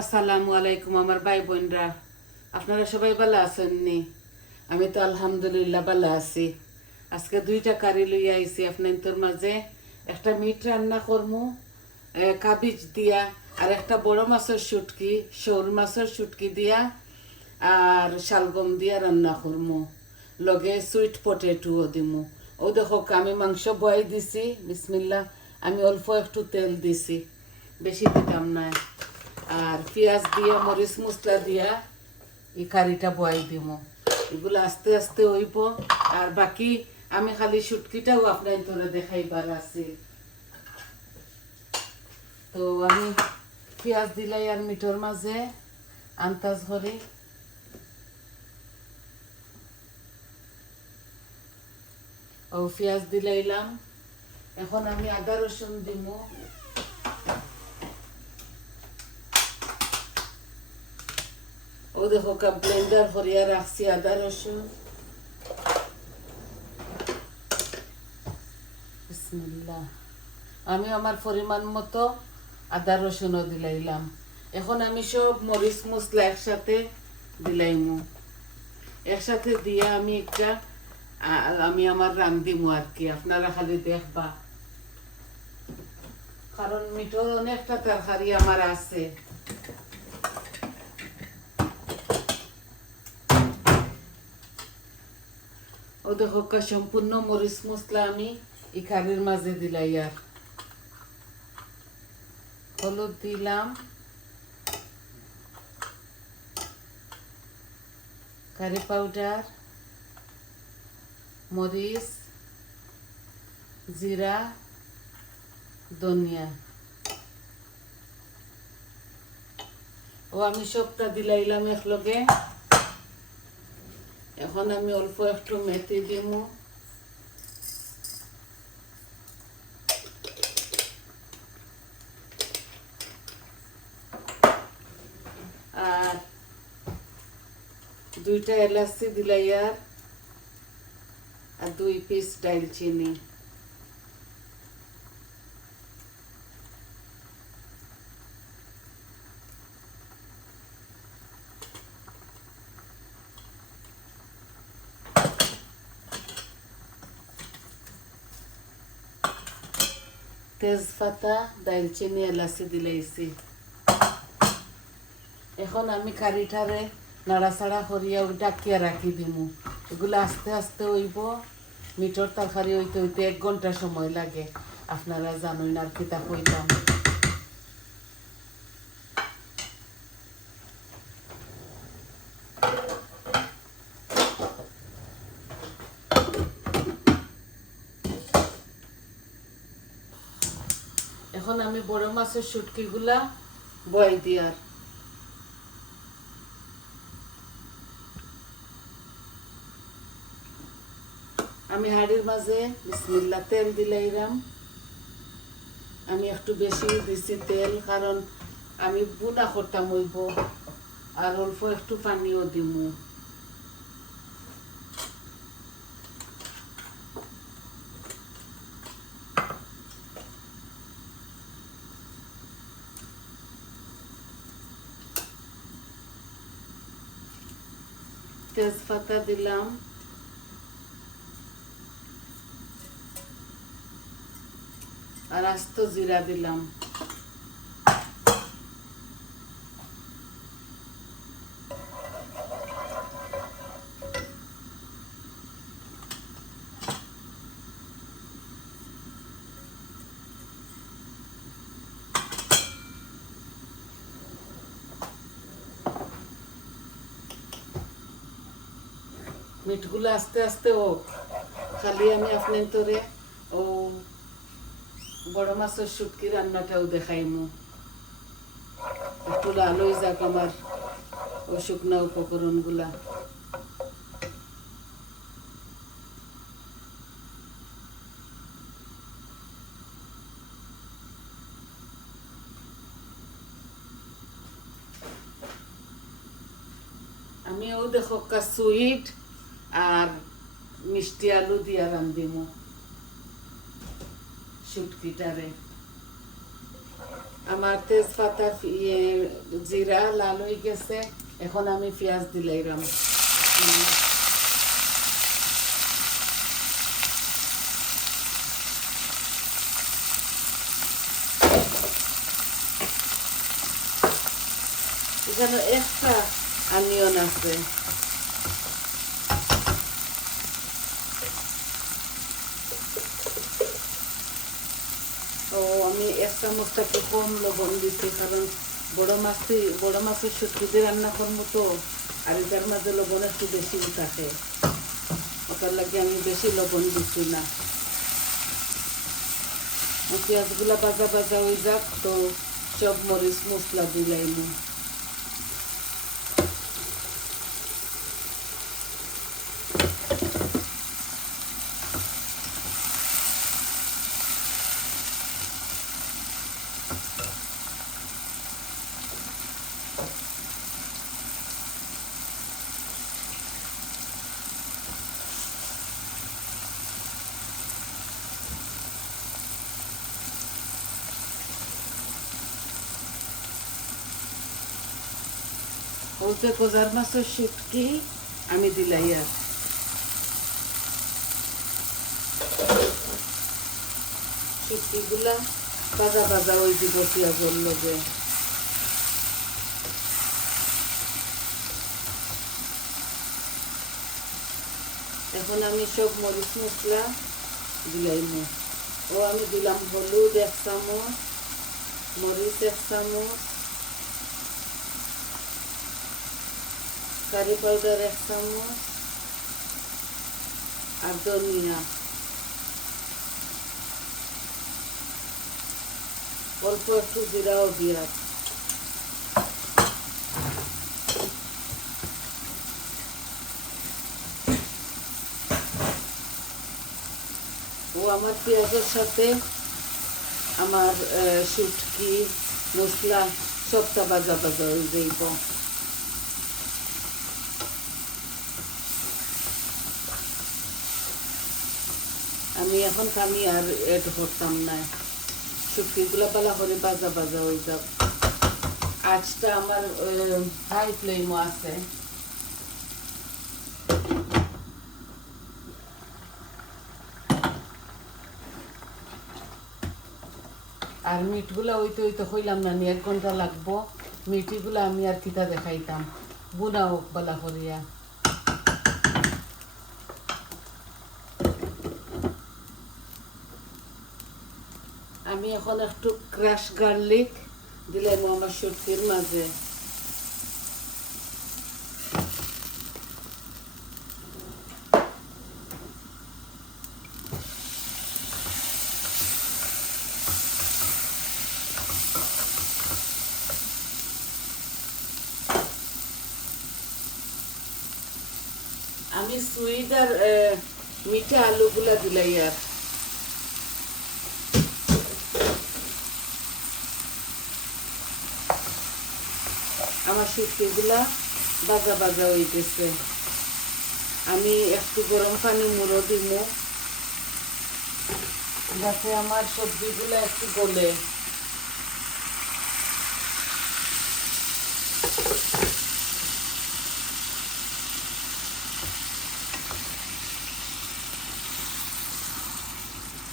আসসালামু আলাইকুম আমার ভাই বোনরা, আপনারা সবাই ভালো আছেন নি? আমি তো আলহামদুলিল্লাহ ভালো আছি। আজকে দুইটা কারি লইয়া আইছি আপনার মাঝে। একটা মিট রান্না করমু কাবিজ দিয়া, আর একটা বড় মাছের শুটকি, শোল মাছের শুটকি দিয়া আর শালগম দিয়া রান্না করমু। লগে সুইট পটেটোও দিমু। ও দেখো আমি মাংস বয়াই দিছি, বিসমিল্লাহ। আমি অল্প একটু তেল দিছি, বেশি দিতাম না। আর পেঁয়াজ দিয়ে মরিচ মশলা দিয়া এই কারিটা বয়াই দিমু। এগুলো আস্তে আস্তে হইব। আর বাকি আমি খালি শুটকিটাও আপনার তোরে দেখাইবার আছে। তো আমি পেঁয়াজ দিলাই আর মিটর মাঝে আন্তাজ করে ও পেঁয়াজ দিলাইলাম। এখন আমি আদা রসুন দিমু। ও দেখো ব্লেন্ডার করিয়া রাখছি আদা রসুন। বিসমিল্লাহ। আমি আমার পরিমাণ মতো আদা রসুনও দিলাইলাম। এখন আমি সব মরিচ মশলা একসাথে দিলাইমু। একসাথে দিয়া আমি একটা আমি আমার রান্ধিমু আর কি, আপনারা খালি দেখবা। কারণ মিঠোর অনেকটা তরকারি আমার আছে। ও দেখো সম্পূর্ণ মরিচ মশলা আমি এই কারির মাঝে দিলাই। আর হলুদ দিলাম, কারি পাউডার, মরিচ, জিরা, ধনিয়া ও আমি সবটা দিলাইলাম একলগে। এখন আমি অল্প একটু মেথি দিমু। আর দুইটা এলাচি দিলাই। আর 2 পিস ডালচিনি। তেজপাতা, দালচিনি, এলাচি দিলাইছি। এখন আমি কারিটারে নাড়াচাড়া করিয়া ডাকিয়া রাখি দিমু। এগুলো আস্তে আস্তে হইব। মিটর তরকারি হইতে হইতে 1 ঘন্টা সময় লাগে। আপনারা জানেন আর কিতা কইতাম। এখন আমি বড় মাছের শুটকিগুলা বয়াই দিয়ার। আমি হাড়ির মাঝে বিসমিল্লাহ তেল দিলাইরাম। আমি একটু বেশি দিছি তেল, কারণ আমি বুনা করতাম হইব। আর অল্প একটু পানিও দিমু। তেজপাতা দিলাম, আর আস্ত জিরা দিলাম। মিটগুলো আস্তে আস্তে হোক। খালি আমি আপনার তোরে ও বড় মাছের শুটকি রান্নাটাও দেখাইমু। একটু লাল হয়ে যাক আমার ও শুকনা উপকরণগুলা। আমি ও দেখো সুইট আর মিষ্টি আলু দিয়া রান্ধিমু শুটকিটারে। আমার তেজপাতা জিরা লাল হয়ে গেছে, এখন আমি পেঁয়াজ দিলাইরাম। এখানে একটা অনিয়ন আছে, ও আমি এক চামচটাকে কম লবণ দিচ্ছি, কারণ বড় মাছের শুটকি দিয়ে রান্না করবো তো, আর এটার মাঝে লবণ একটু বেশি থাকে, ওটার লাগে আমি বেশি লবণ দিচ্ছি না। পেঁয়াজগুলা ভাজা ভাজা হয়ে যাক, তো সব মরিচ মশলা দিলাম। ওতে কোজার মাছের শুটকি আমি দিলাই, আর শুটকিগুলা ভাজা ভাজা ওই দিব পেঁয়াজের লগে। এখন আমি সব মরিচ মশলা দিলাইম। ও আমি দিলাম হলুদ 1 চামচ, মরিচ 1 চামচ, কারি পাউডার 1 চামচ, আর ধনিয়া অল্প একটু জিরাও দিয়া। ও আমার পেঁয়াজের সাথে আমার শুটকি মশলা সবটা ভাজা ভাজা হয়ে যাইব। আমি এখন পানি আর এড করতাম না, শুটকিগুলো পালা করে ভাজা ভাজা হয়ে যাব। আজটা আমার হাই ফ্লেমও আছে। আর মিটগুলা হইতে হইতে হইলাম না, 1 ঘন্টা লাগবো। মিটিগুলা আমি আর কিতা দেখাইতাম, বুনা হোক বালা করিয়া। আমি এখন একটু ক্রাশ গার্লিক দিলাম আমার শুটকির মাঝে। আমি সুইট আর মিঠা আলুগুলা দিলাই, আর আমার শুটকিগুলা ভাজা ভাজা হয়ে গেছে। আমি একটু গরম পানি মুড়ো দিব, যাতে আমার সবজিগুলো একটু গলে।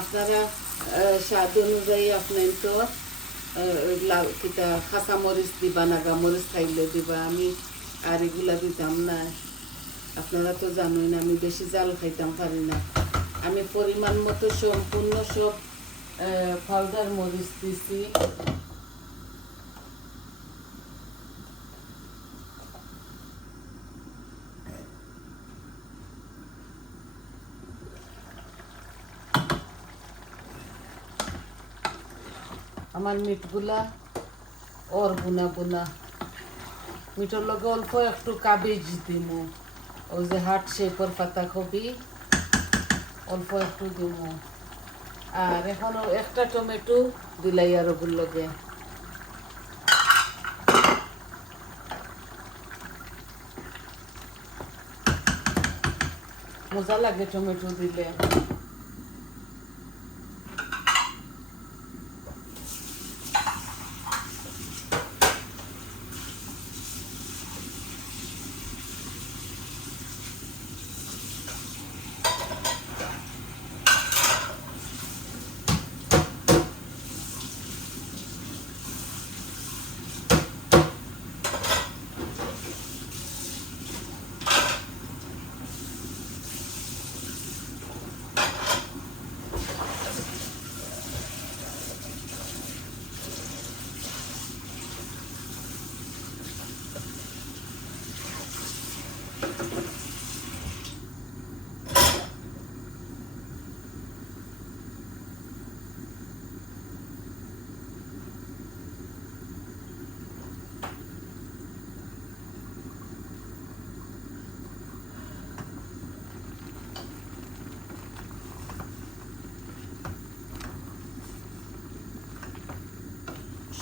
আপনারা স্বাদ অনুযায়ী আপনার তো খাসা মরিচ দিবা, নাগা মরিচ খাইলে দিবা, আমি আর এগুলা দিতাম না। আপনারা তো জানোই না আমি বেশি জাল খাইতাম পারি না। আমি পরিমাণ মতো সম্পূর্ণ সব পাউডার মরিচ দিছি। আমার মিটগুলা ওর বুনা বুনা, মিটের লগে অল্প একটু কাবেজ দিব, ওই যে হার্ট শেপের পাতাকপি অল্প একটু দিব, আর এখন একটা টমেটো দিলাই আর ওগুর লগে। মজা লাগে টমেটো দিলে।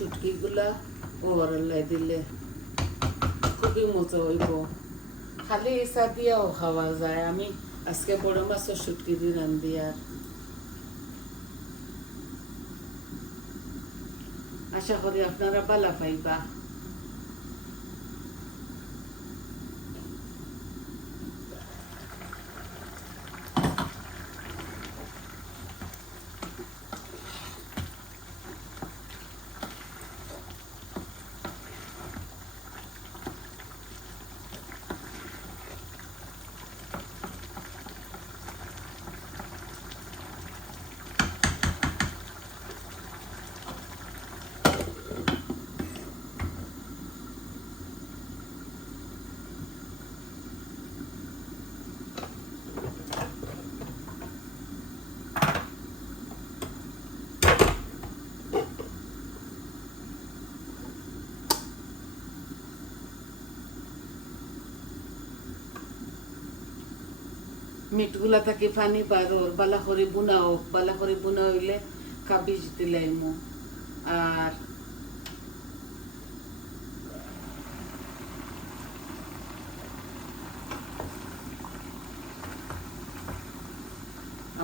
শুটকিগুলা ওভারলাই দিলে খুবই মজা হইব। খালি ইসা দিয়াও খাওয়া যায়। আমি আজকে বড় মাছের শুটকি দিয়ে রান্ধি। আর আশা করি আপনারা ভালো পাইবা। মিটগুলা থাকি পানি বারোর বালা করে বুনাও, বালা করে বুনা হইলে কাবিজ দিলাইমু। আর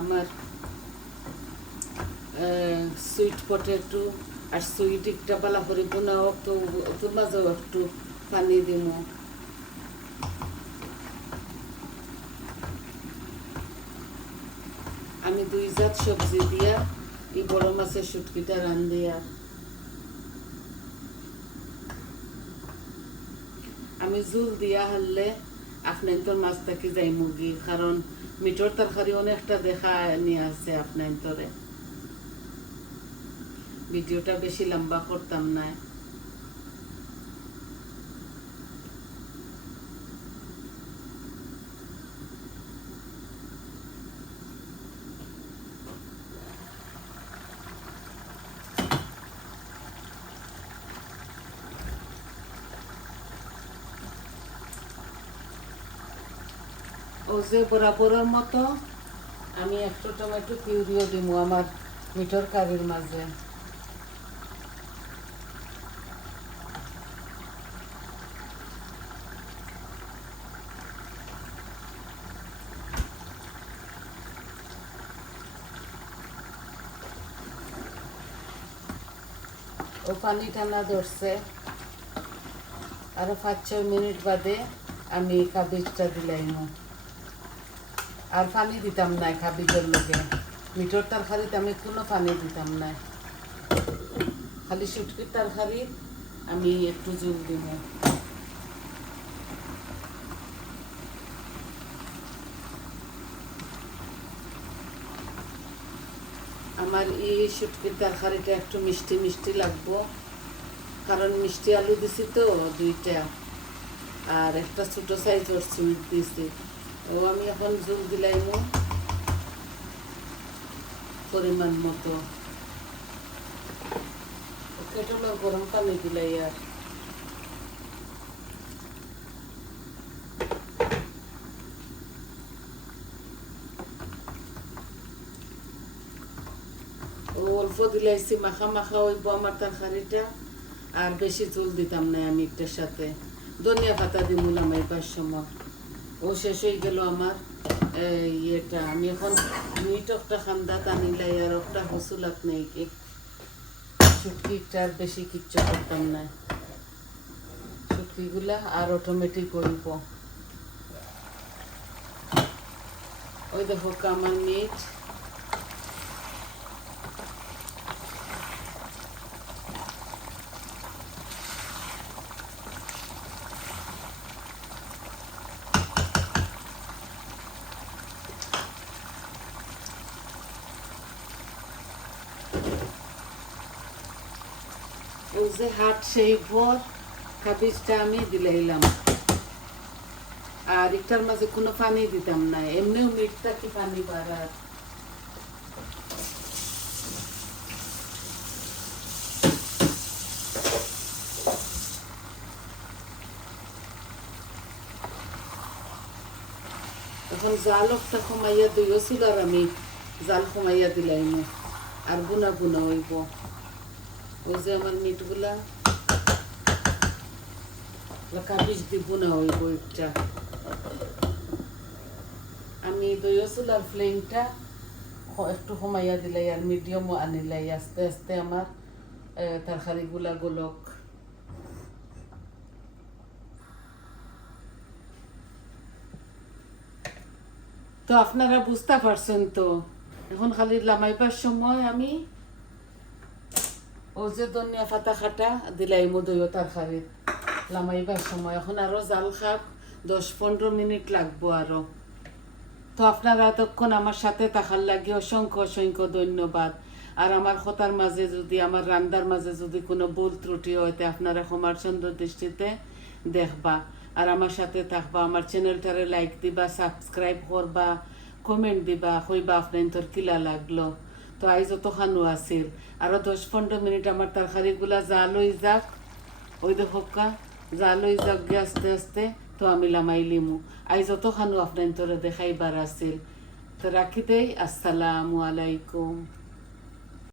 আমার সুইট পটেটো আর সুইট একটা বালা করে বুনাও, তো তোর মাঝেও একটু পানি দিমু। আমি 2 জাত সবজি দিয়া এই বড় মাছের শুটকিটা রান্ধি। আর আমি জুল দিয়া হারলে আপনার তোর মাছ থাকি যাই মুরগি, কারণ মিটর তরকারি অনেকটা দেখা নিয়ে আছে আপনার তোরে। ভিডিওটা বেশি লম্বা করতাম না। ও যে বরাবরের মতো আমি একটু টমেটো পিউরিও দিব আমার মিটর কারির মাঝে। ও পানি ঠান্ডা ধরছে, আরো 5-6 মিনিট বাদে আমি কাবিজটা দিলাম। আর পানি দিতাম না কাবিজের লগে। মিটর তরকারিতে আমি কোনো পানি দিতাম না, খালি শুটকির তরকারি আমি একটু জল দিব। আমার এই শুটকির তরকারিটা একটু মিষ্টি মিষ্টি লাগবো, কারণ মিষ্টি আলু দিছি তো 2টা, আর একটা ছোট সাইজের সুইট দিছি। ও আমি এখন জল দিলাইমু পরিমাণ মতো। কেটলো গরম পানি দিলাই। আর অল্প দিলাইছি, মাখা মাখা হইব আমার তরকারিটা। আর বেশি জল দিতাম না আমি একটার সাথে। ধনিয়া পাতা দিমুলাম এইবার সময়। ও শেষ হয়ে গেল আমার ইয়েটা। আমি এখন মিট একটা খান্দা টানিলাই আর একটা হসুলাত নেই কি শুটকিটা আর বেশি কিচ্ছু করতাম না। শুটকিগুলা আর অটোমেটিক হইব। ওই দেখো আমার মিট ওই যে হাট সেই ভর কাবিজটা আমি দিলাইলাম। আর এটার মাঝে কোনো পানি দিতাম না, এমনিও মিটটা কি পানি বাড়ার। এখন জাল একটা কমাইয়া দিও ছিল, আর আমি জাল কমাইয়া দিলাইম। আর বুনা বুনা হইব। ওই যে আমার মিটগুলা কাবিজ দিব না ওই বইটা। আমি দইও চুলার ফ্লেমটা একটু কমাইয়া দিলাই আর মিডিয়ামও আনিলাই, আস্তে আস্তে আমার তরকারিগুলা গোলক। তো আপনারা বুঝতে পারছেন তো। এখন খালি লামাইবার সময় আমি ও যে ধনিয়া পাতা খাটা দিলাই দইও তরকারি লামাইবার সময়। এখন আরো জাল খাক 10-15 মিনিট লাগবো আরো। তো আপনারা এতক্ষণ আমার সাথে থাকার লাগে অসংখ্য অসংখ্য ধন্যবাদ। আর আমার কথার মাঝে যদি, আমার রান্নার মাঝে যদি কোনো ভুল ত্রুটি হয় তে আপনারা ক্ষমার সুন্দর দৃষ্টিতে দেখবা আর আমার সাথে থাকবা। আমার চ্যানেলটারে লাইক দিবা, সাবস্ক্রাইব করবা, কমেন্ট দিবা, কইবা আপনার তোর কিলা লাগলো। তো আই যতখানো আছিল আরো 10-15 মিনিট আমার তরকারিগুলা জাল হয়ে যাক। ওই দেখা জাল হয়ে যাক গে আস্তে আস্তে। তো আমি লামাই লিমু। আই যতখানো আপনার তোরে দেখাইবার আছিল। তো রাখি দেই। আসসালামু আলাইকুম।